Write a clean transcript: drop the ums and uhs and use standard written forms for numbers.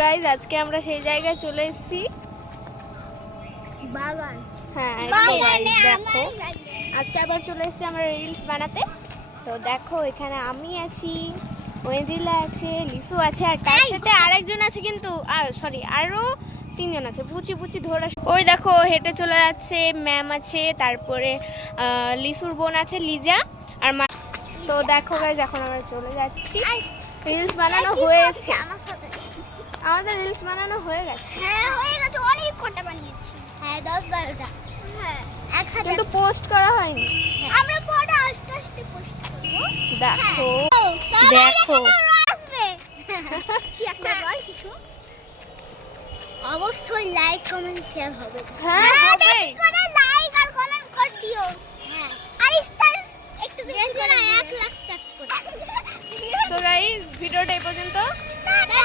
Guys আজকে আমরা সেই জায়গায় চলে এসেছি, বাগান। হ্যাঁ দেখো আজকে আবার চলে এসেছি আমরা রিলস বানাতে। তো দেখো এখানে আমি আছি, ওয়েন্দ্রিলা আছে, লিসু আছে, আর তার সাথে আরেকজন আছে, কিন্তু আর সরি আরো তিনজন আছে, পুচি পুচি ধরে। ওই দেখো হেঁটে চলে যাচ্ছে ম্যাম আছে, তারপরে লিসুর বোন আছে লিজা আর মা। তো দেখো গাইজ এখন আমরা চলে যাচ্ছি, রিলস বানানো হয়েছে, আমাদের রিলস বানানো হয়ে গেছে। হ্যাঁ হয়ে গেছে, অনেক কটা বানিয়েছি। হ্যাঁ 10-12টা। হ্যাঁ 1000 কিন্তু পোস্ট করা হয়নি। আমরা পরে আস্তে আস্তে পোস্ট করব। দেখো দেখো দেখো আসবে কি একটা বল কিছু। অবশ্যই লাইক কমেন্ট শেয়ার হবে। হ্যাঁ হবে। বেশি করে লাইক আর কমেন্ট করে দিও। হ্যাঁ আর স্টার একটু বেশি না 1 লাখ টাকা করে। সো গাইস ভিডিওটা এই পর্যন্ত। টাটা।